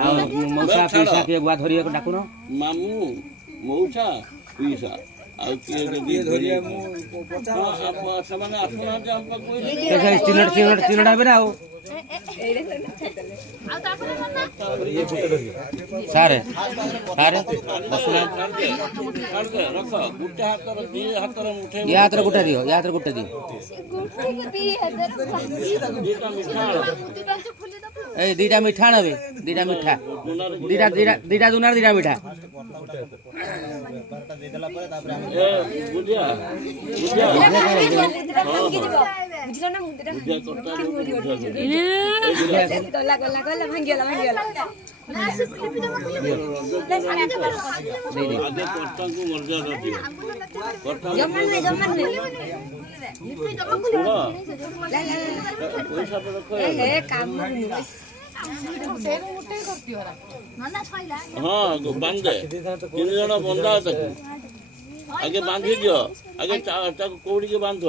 मौसा पीसा के गुआ धरिया को डाकुन मामू मौसा पीसा ଆଉ କିଏ ଯଦି ଧରିଆ ମୁଁ ସେମାନେ ଆସୁନାହାନ୍ତି ଆମ ପାଖକୁ ଚିହ୍ନଟା ହେବେ ନା ଆଉ ସାରେ ସାରେ ରଖ ଗୋଟେ ହାତର ଦି ହାତର ମୁଠେ ୟା ହାତରେ ଗୋଟେ ଦିଅ ୟା ହାତରେ ଗୋଟେ ଦିଅ ଏଇ ଦିଟା ମିଠା ନେବେ ଦିଟା ମିଠା ଦିଟା ଦିଟା ଦିଟା ଦୁନାର ଦିଟା ମିଠା हाँ बांध दे तीन जन बंदा आगे बांधी दियो आगे कौड़ी के बांध